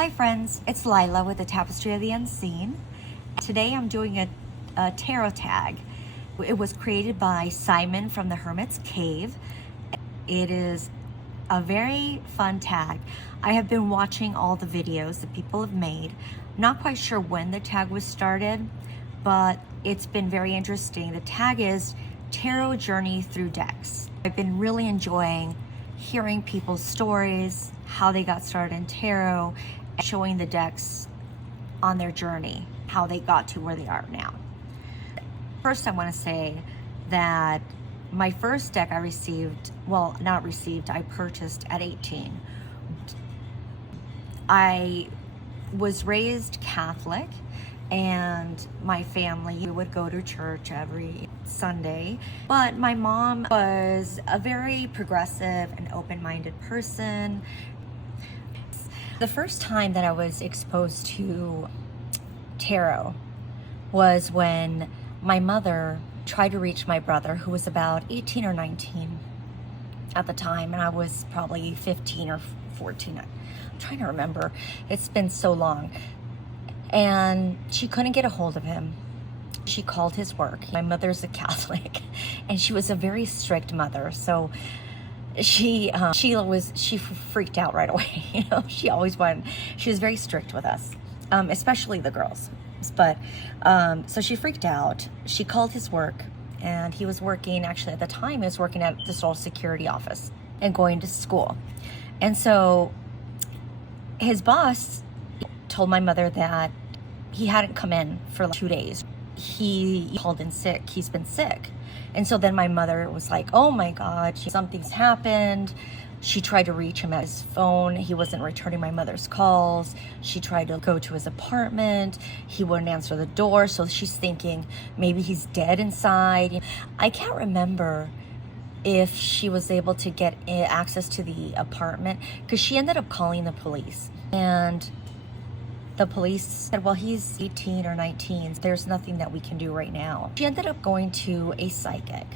Hi friends, it's Lila with the Tapestry of the Unseen. Today I'm doing a tarot tag. It was created by Simon from the Hermit's Cave. It is a very fun tag. I have been watching all the videos that people have made. I'm not quite sure when the tag was started, but it's been very interesting. The tag is Tarot Journey Through Decks. I've been really enjoying hearing people's stories, how they got started in tarot, and showing the decks on their journey, how they got to where they are now. First, I want to say that my first deck I received, well, not received, I purchased at 18. I was raised Catholic, and my family would go to church every Sunday, but my mom was a very progressive and open-minded person. The first time that I was exposed to tarot was when my mother tried to reach my brother, who was about 18 or 19 at the time, and I was probably 15 or 14. I'm trying to remember. It's been so long. And she couldn't get a hold of him. She called his work. My mother's a Catholic, and she was a very strict mother. So she freaked out right away. You know, she was very strict with us, especially the girls. But so she freaked out. She called his work, and he was working, actually at the time, he was working at the Social Security office and going to school. And so his boss told my mother that he hadn't come in for like 2 days. He called in sick. He's been sick. And so then my mother was like, oh my God, something's happened. She tried to reach him at his phone. He wasn't returning my mother's calls. She tried to go to his apartment. He wouldn't answer the door. So she's thinking maybe he's dead inside. I can't remember if she was able to get access to the apartment, because she ended up calling the police. And the police said, well, he's 18 or 19. There's nothing that we can do right now. She ended up going to a psychic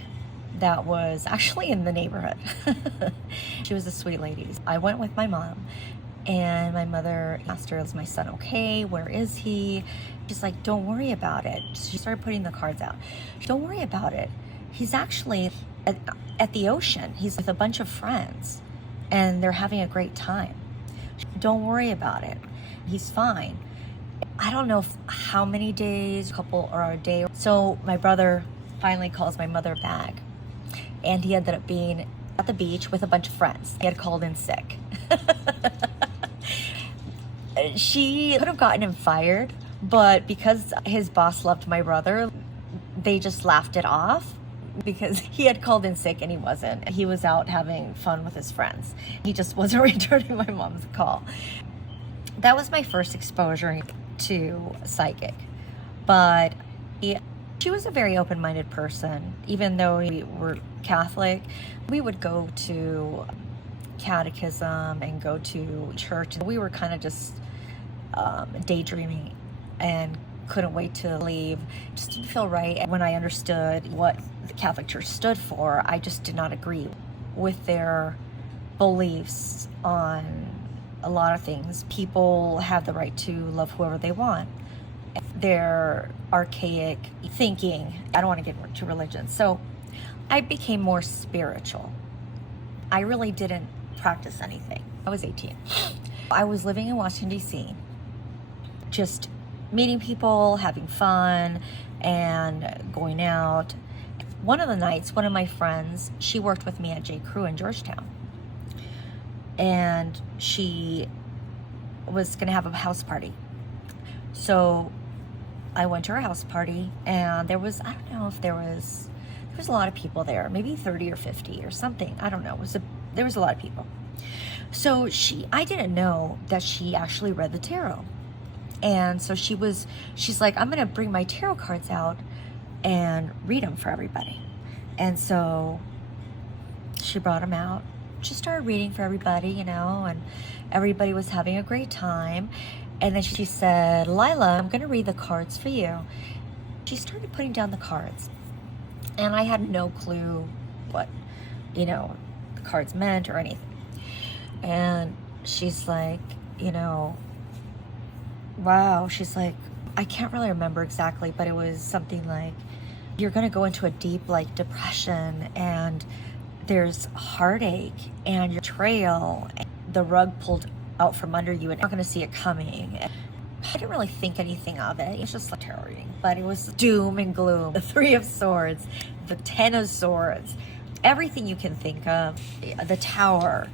that was actually in the neighborhood. She was a sweet lady. I went with my mom, and my mother asked her, is my son okay? Where is he? She's like, don't worry about it. She started putting the cards out. Don't worry about it. He's actually at the ocean. He's with a bunch of friends, and they're having a great time. Don't worry about it. He's fine. I don't know how many days, a couple or a day. So my brother finally calls my mother back, and he ended up being at the beach with a bunch of friends. He had called in sick. She could have gotten him fired, but because his boss loved my brother, they just laughed it off, because he had called in sick and he wasn't. He was out having fun with his friends. He just wasn't returning my mom's call. That was my first exposure to psychic, but she was a very open-minded person. Even though we were Catholic, we would go to catechism and go to church. We were kind of just daydreaming and couldn't wait to leave. Just didn't feel right. And when I understood what the Catholic Church stood for, I just did not agree with their beliefs on a lot of things. People have the right to love whoever they want. Their archaic thinking, I don't want to get into religion. So I became more spiritual. I really didn't practice anything. I was 18. I was living in Washington, D.C., just meeting people, having fun, and going out. One of the nights, one of my friends, she worked with me at J. Crew in Georgetown. And she was going to have a house party. So I went to her house party, and there was, I don't know if there was a lot of people there, maybe 30 or 50 or something. I don't know. There was a lot of people. So I didn't know that she actually read the tarot. And so she's like, I'm going to bring my tarot cards out and read them for everybody. And so she brought them out. She started reading for everybody, you know, and everybody was having a great time. And then she said, Lila, I'm going to read the cards for you. She started putting down the cards, and I had no clue what, you know, the cards meant or anything. And she's like, you know, wow, she's like, I can't really remember exactly, but it was something like, you're going to go into a deep like depression, and there's heartache and your trail, and the rug pulled out from under you, and you're not going to see it coming. I didn't really think anything of it. It's just like tarot reading, but it was doom and gloom. The Three of Swords, the Ten of Swords, everything you can think of, the Tower.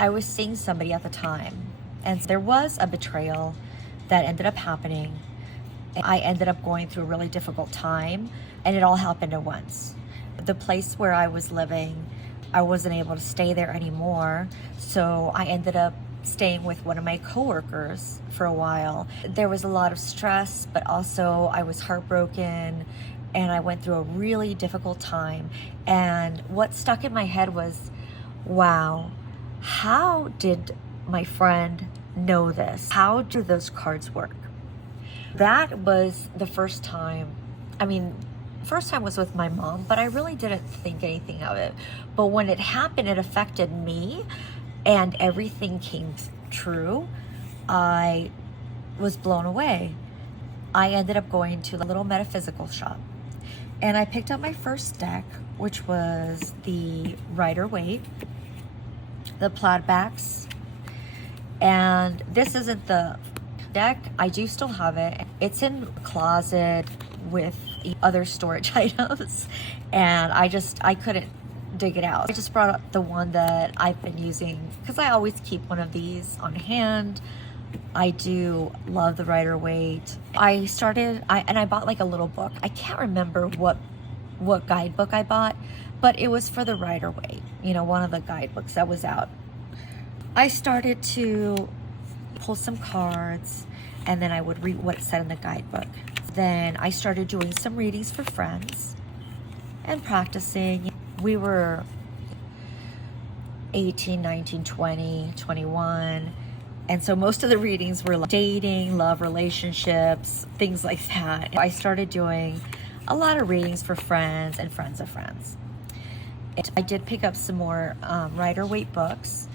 I was seeing somebody at the time, and there was a betrayal that ended up happening. I ended up going through a really difficult time, and it all happened at once. The place where I was living, I wasn't able to stay there anymore, so I ended up staying with one of my coworkers for a while. There was a lot of stress, but also I was heartbroken, and I went through a really difficult time. And what stuck in my head was, wow, how did my friend know this? How do those cards work? That was the first time. I mean, first time was with my mom, but I really didn't think anything of it. But when it happened, it affected me, and everything came true. I was blown away. I ended up going to a little metaphysical shop, and I picked up my first deck, which was the Rider-Waite, the plaid backs. And this isn't the deck. I do still have it. It's in a closet with other storage items, and I couldn't dig it out. I just brought up the one that I've been using because I always keep one of these on hand. I do love the Rider-Waite. I bought like a little book. I can't remember what guidebook I bought, but it was for the Rider-Waite, one of the guidebooks that was out. I started to pull some cards, and then I would read what it said in the guidebook. Then I started doing some readings for friends and practicing. We were 18, 19, 20, 21. And so most of the readings were like dating, love, relationships, things like that. I started doing a lot of readings for friends and friends of friends. I did pick up some more Rider-Waite books,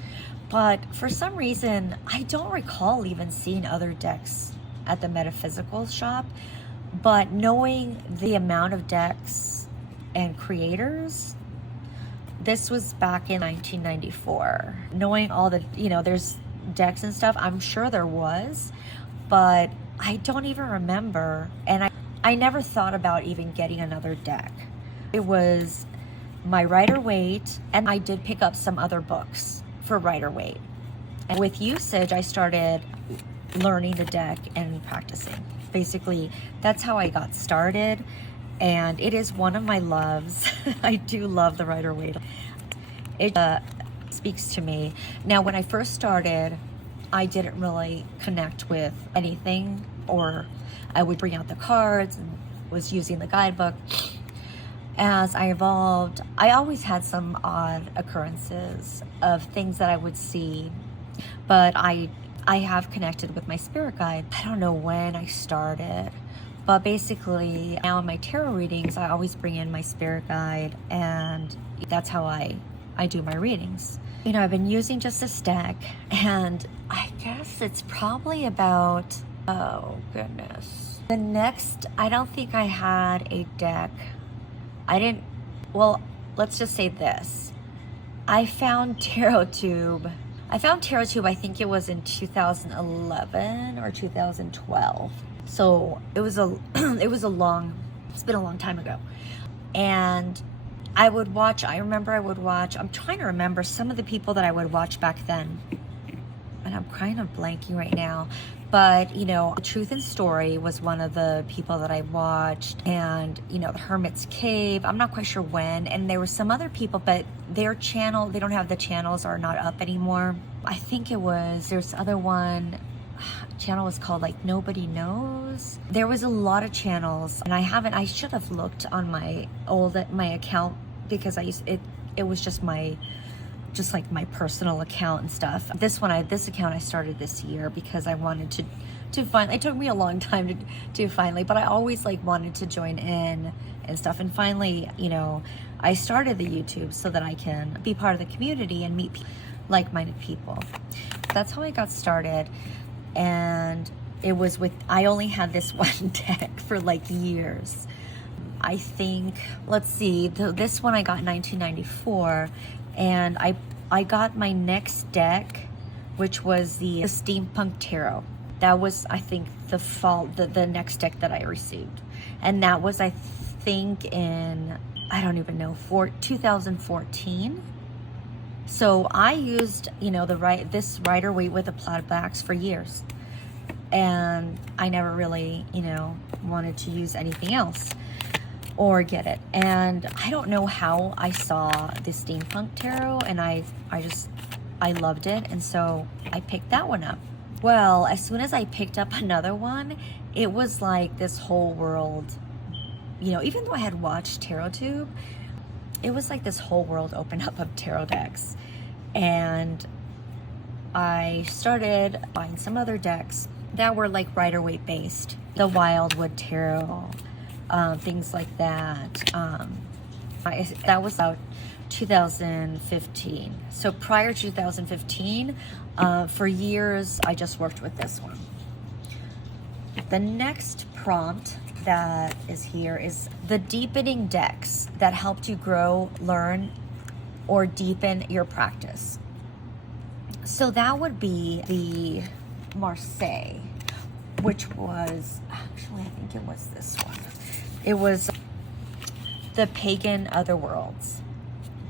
but for some reason, I don't recall even seeing other decks at the metaphysical shop. But knowing the amount of decks and creators, this was back in 1994. Knowing all the, there's decks and stuff, I'm sure there was, but I don't even remember. And I never thought about even getting another deck. It was my Rider-Waite, and I did pick up some other books for Rider-Waite. And with usage, I started learning the deck and practicing. Basically, that's how I got started, and it is one of my loves. I do love the Rider-Waite. It speaks to me. Now, when I first started, I didn't really connect with anything, or I would bring out the cards and was using the guidebook. As I evolved, I always had some odd occurrences of things that I would see, but I have connected with my spirit guide. I don't know when I started, but basically now in my tarot readings, I always bring in my spirit guide, and that's how I do my readings. I've been using just this deck, and I guess it's probably about, oh goodness. The next, I don't think I had a deck. Let's just say this. I found TarotTube. I think it was in 2011 or 2012. So it's been a long time ago. And I'm trying to remember some of the people that I would watch back then. And I'm kind of blanking right now. But, Truth and Story was one of the people that I watched. And, the Hermit's Cave, I'm not quite sure when. And there were some other people, but their channel, they don't have the channels, are not up anymore. I think there's other one, channel was called like Nobody Knows. There was a lot of channels, and I should have looked on my account, because it was just my personal account and stuff. This account I started this year because I wanted to finally, it took me a long time to finally, but I always wanted to join in and stuff. And finally, I started the YouTube so that I can be part of the community and meet like-minded people. That's how I got started. And I only had this one deck for like years. I think, let's see, this one I got in 1994, and I got my next deck, which was the Steampunk Tarot. That was, I think, the next deck that I received. And that was, I think, in, I don't even know, 2014. So I used, this Rider-Waite with the plaid backs for years. And I never really, wanted to use anything else or get it. And I don't know how I saw the Steampunk Tarot, and I loved it, and so I picked that one up. Well, as soon as I picked up another one, it was like this whole world, even though I had watched TarotTube, it was like this whole world opened up of tarot decks. And I started buying some other decks that were like Rider-Waite based, the Wildwood Tarot, things like that. That was about 2015. So prior to 2015, for years, I just worked with this one. The next prompt that is here is the deepening decks that helped you grow, learn, or deepen your practice. So that would be the Marseille, which was, actually, I think it was this one. It was the Pagan Otherworlds.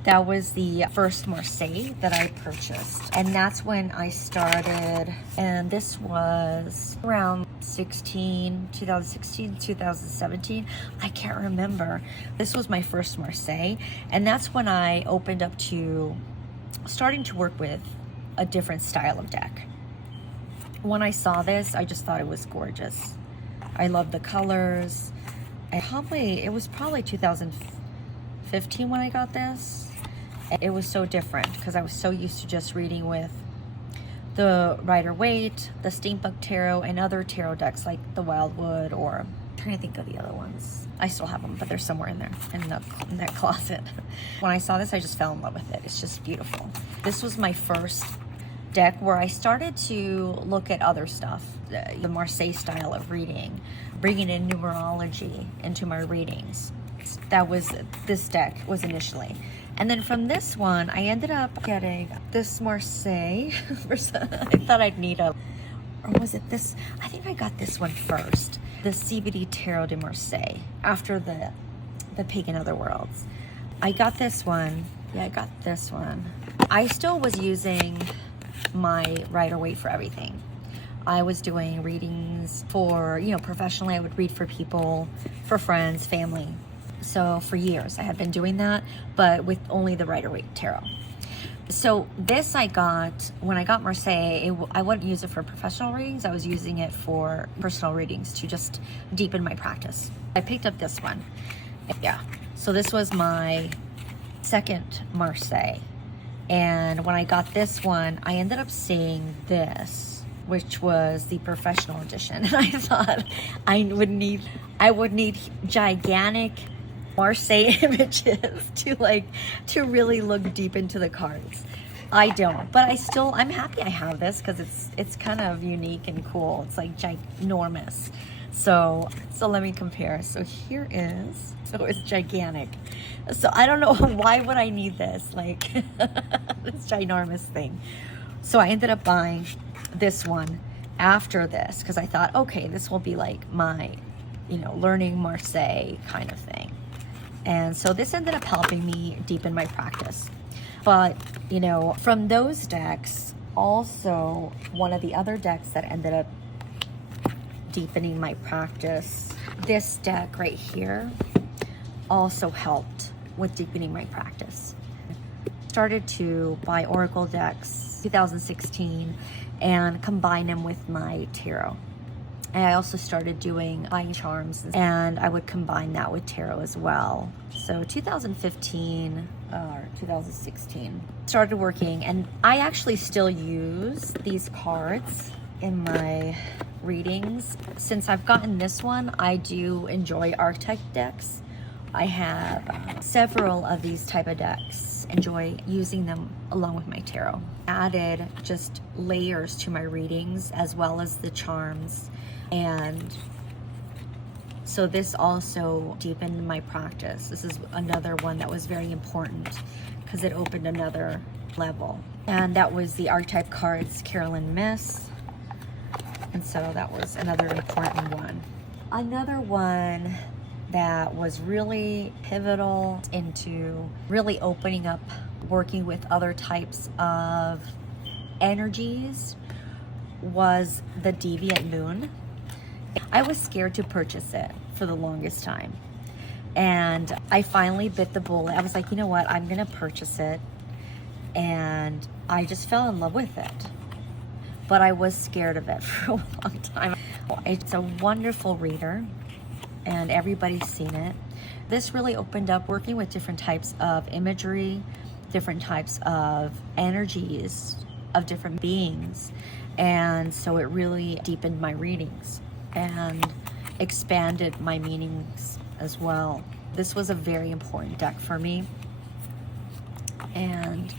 That was the first Marseille that I purchased. And that's when I started. And this was around 2016, 2017. I can't remember. This was my first Marseille. And that's when I opened up to starting to work with a different style of deck. When I saw this, I just thought it was gorgeous. I love the colors. It was probably 2015 when I got this. It was so different because I was so used to just reading with the Rider-Waite, the Steampunk Tarot, and other tarot decks like the Wildwood, or I'm trying to think of the other ones. I still have them, but they're somewhere in there, in that closet. When I saw this, I just fell in love with it. It's just beautiful. This was my first deck where I started to look at other stuff, the Marseille style of reading, bringing in numerology into my readings. This deck was initially. And then from this one, I ended up getting this Marseille. I thought I'd need or was it this? I think I got this one first. The CBD Tarot de Marseille, after the Pagan Otherworlds. I got this one. Yeah, I got this one. I still was using my Rider-Waite for everything. I was doing readings for, professionally. I would read for people, for friends, family. So for years I had been doing that, but with only the Rider-Waite Tarot. So this I got, when I got Marseille, I wouldn't use it for professional readings. I was using it for personal readings to just deepen my practice. I picked up this one. Yeah. So this was my second Marseille. And when I got this one, I ended up seeing this, which was the professional edition. And I thought I would need gigantic Marseille images to really look deep into the cards. I don't, but I'm happy I have this because it's kind of unique and cool. It's like ginormous. So let me compare. So here is, so it's gigantic. So I don't know, why would I need this? Like this ginormous thing. So I ended up buying this one after this because I thought, okay, this will be like my, learning Marseille kind of thing. And so this ended up helping me deepen my practice. But, from those decks, also one of the other decks that ended up deepening my practice, this deck right here also helped with deepening my practice. Started to buy Oracle decks 2016 and combine them with my tarot. And I also started buying charms, and I would combine that with tarot as well. So 2015 or 2016 started working, and I actually still use these cards in my readings. Since I've gotten this one, I do enjoy archetype decks I have several of these type of decks. Enjoy using them along with my tarot. Added just layers to my readings as well as the charms, and so this also deepened my practice. This is another one that was very important because it opened another level. And that was the archetype cards, Carolyn Miss. And so that was another important one. Another one that was really pivotal into really opening up, working with other types of energies, was the Deviant Moon. I was scared to purchase it for the longest time. And I finally bit the bullet. I was like, you know what? I'm going to purchase it. And I just fell in love with it. But I was scared of it for a long time. It's a wonderful reader, and everybody's seen it. This really opened up working with different types of imagery, different types of energies of different beings. And so it really deepened my readings and expanded my meanings as well. This was a very important deck for me, and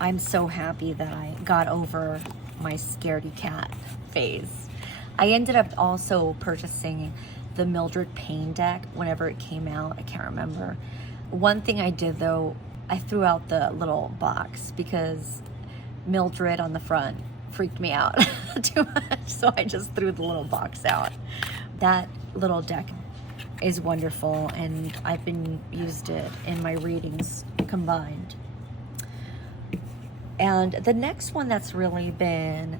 I'm so happy that I got over my scaredy cat phase. I ended up also purchasing the Mildred Payne deck whenever it came out. I can't remember. One thing I did though, I threw out the little box because Mildred on the front freaked me out too much, so I just threw the little box out. That little deck is wonderful, and I've been used it in my readings combined. And the next one that's really been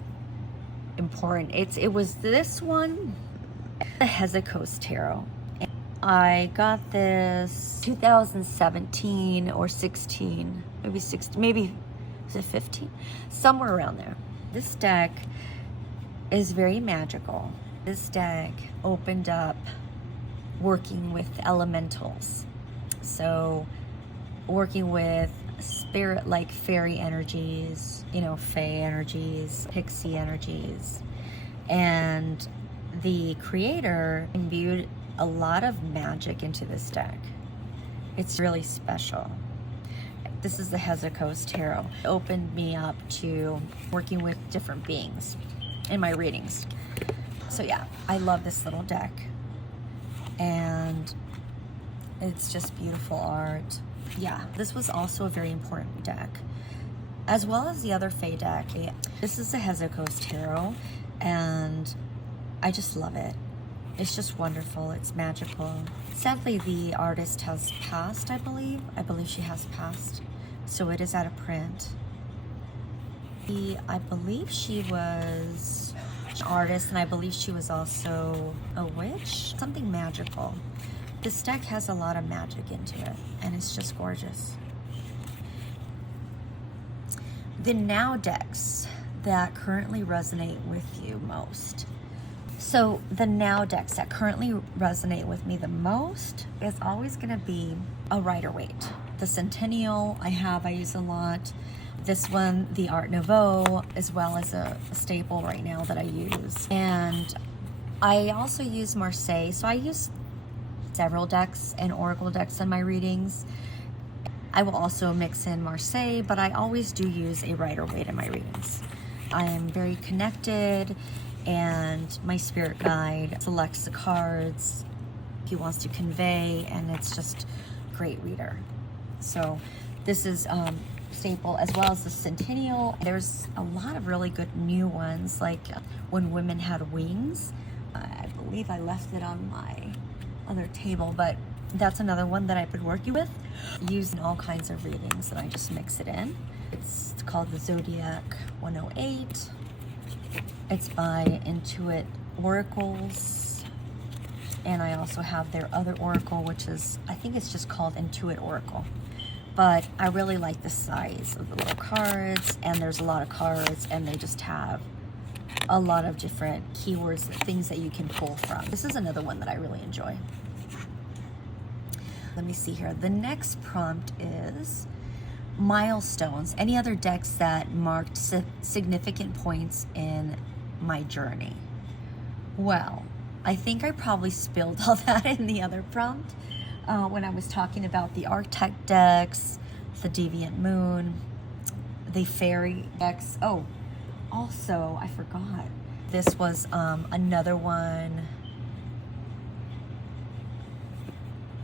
important, it was this one, the Hesychos Tarot. I got this 2017 or 16, maybe 16, maybe was it 15? Somewhere around there. This deck is very magical. This deck opened up working with elementals. So working with spirit like fairy energies, you know, fae energies, pixie energies. And the creator imbued a lot of magic into this deck. It's really special. This is the Hesychos Tarot. It opened me up to working with different beings in my readings. So yeah, I love this little deck. And it's just beautiful art. Yeah, this was also a very important deck, as well as the other Fae deck. This is the Hesychos Tarot, and I just love it. It's just wonderful. It's magical. Sadly, the artist has passed, I believe. I believe she has passed. So it is out of print. I believe she was an artist, and I believe she was also a witch. Something magical. This deck has a lot of magic into it, and it's just gorgeous. The now decks that currently resonate with you most. So the now decks that currently resonate with me the most is always going to be a Rider-Waite. The Centennial I use a lot. This one, the Art Nouveau, as well as a staple right now that I use. And I also use Marseille. So I use several decks and oracle decks in my readings. I will also mix in Marseille, but I always do use a Rider-Waite in my readings. I am very connected, and my spirit guide selects the cards he wants to convey, and it's just a great reader. So this is staple, as well as the Centennial. There's a lot of really good new ones, like When Women Had Wings. I believe I left it on my other table, but that's another one that I've been working with, using all kinds of readings, and I just mix it in. It's called the Zodiac 108. It's by Intuit Oracles, and I also have their other oracle, which is, I think it's just called Intuit Oracle. But I really like the size of the little cards, and there's a lot of cards, and they just have a lot of different keywords, things that you can pull from. This is another one that I really enjoy. Let me see here. The next prompt is milestones. Any other decks that marked significant points in my journey? Well, I think I probably spilled all that in the other prompt. when I was talking about the archetype decks, the deviant moon, the fairy decks. Oh, also, I forgot. This was another one,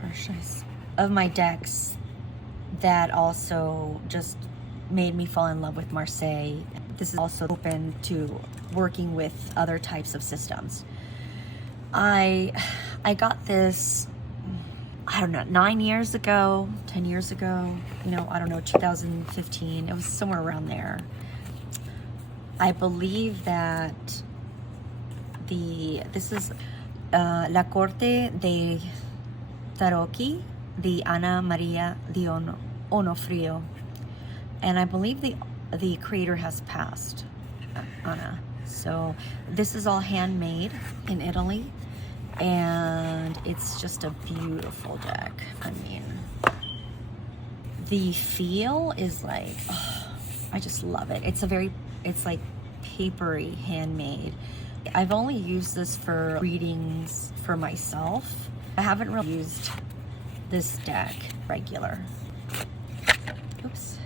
or should I say, of my decks that also just made me fall in love with Marseille. This is also open to working with other types of systems. I got this, I don't know, 9 years ago, 10 years ago, you know, I don't know, 2015. It was somewhere around there. I believe that this is La Corte de Tarocchi di Ana Maria di Onofrio. And I believe the creator has passed, Anna. So this is all handmade in Italy, and it's just a beautiful deck. I mean, the feel is like, oh, I just love it. It's like papery, handmade. I've only used this for readings for myself. I haven't really used this deck regular. Oops.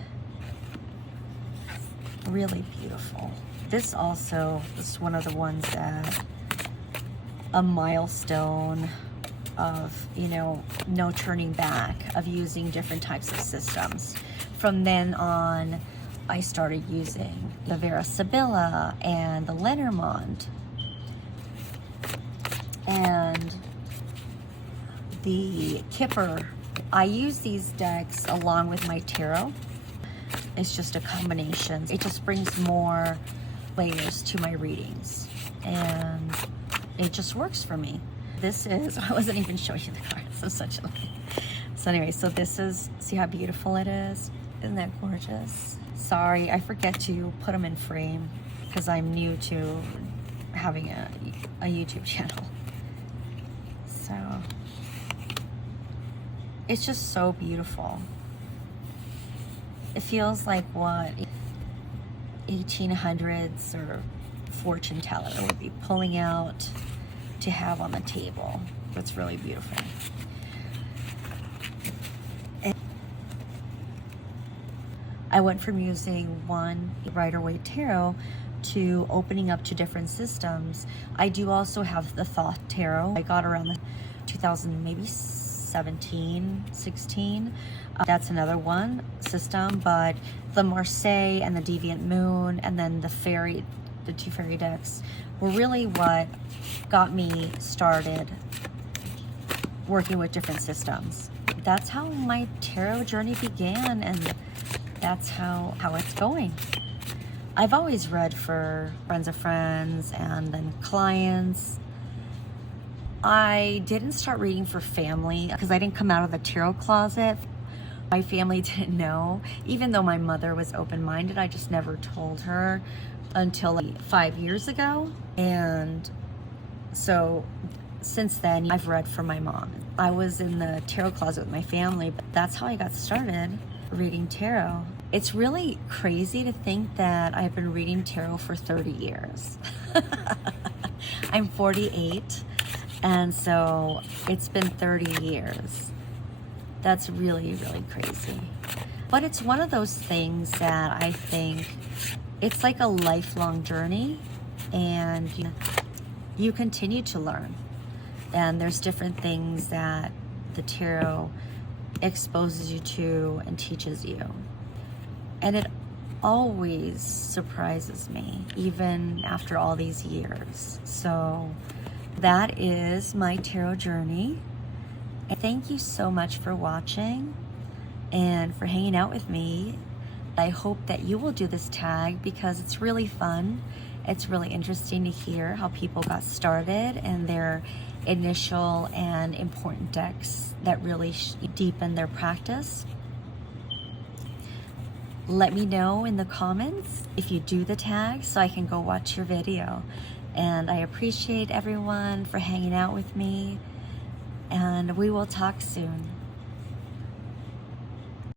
Really beautiful. This also is one of the ones that a milestone of, you know, no turning back, of using different types of systems. From then on, I started using the Vera Sibilla and the Lenormand and the Kipper. I use these decks along with my tarot. It's just a combination. It just brings more layers to my readings, and it just works for me. This is, I wasn't even showing you the cards. I'm such a... So anyway, so this is, see how beautiful it is? Isn't that gorgeous? Sorry, I forget to put them in frame because I'm new to having a YouTube channel. So it's just so beautiful. It feels like what 1800s or fortune teller would be pulling out to have on the table. It's really beautiful. And I went from using one Rider-Waite tarot to opening up to different systems. I do also have the Thoth tarot. I got around the 2000, maybe 17, 16. That's another one system, but the Marseille and the Deviant Moon and then the two fairy decks were really what got me started working with different systems. That's how my tarot journey began, and that's how it's going. I've always read for friends of friends and then clients. I didn't start reading for family because I didn't come out of the tarot closet. My family didn't know. Even though my mother was open-minded, I just never told her until like 5 years ago. And so since then, I've read for my mom. I was in the tarot closet with my family, but that's how I got started reading tarot. It's really crazy to think that I've been reading tarot for 30 years. I'm 48, and so it's been 30 years. That's really, really crazy. But it's one of those things that I think it's like a lifelong journey, and you continue to learn. And there's different things that the tarot exposes you to and teaches you. And it always surprises me, even after all these years. So that is my tarot journey. And thank you so much for watching and for hanging out with me. I hope that you will do this tag because it's really fun. It's really interesting to hear how people got started and their initial and important decks that really deepen their practice. Let me know in the comments if you do the tag so I can go watch your video. And I appreciate everyone for hanging out with me, and we will talk soon.